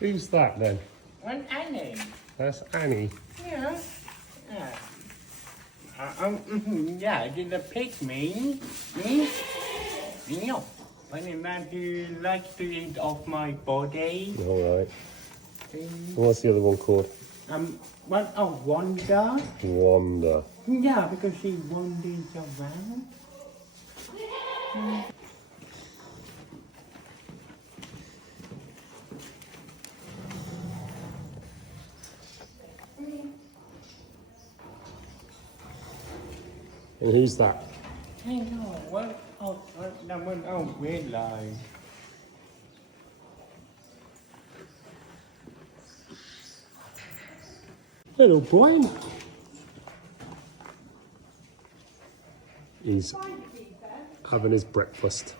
Who's that then? And Annie. That's Annie. Yeah. Yeah. Yeah, did the pig me? Yeah. And a man who likes to eat off my body. All right. What's the other one called? Wanda. Wanda. Yeah, because she wanders around. And who's that? I know. Well, that one, realize. Little boy. He's having his breakfast.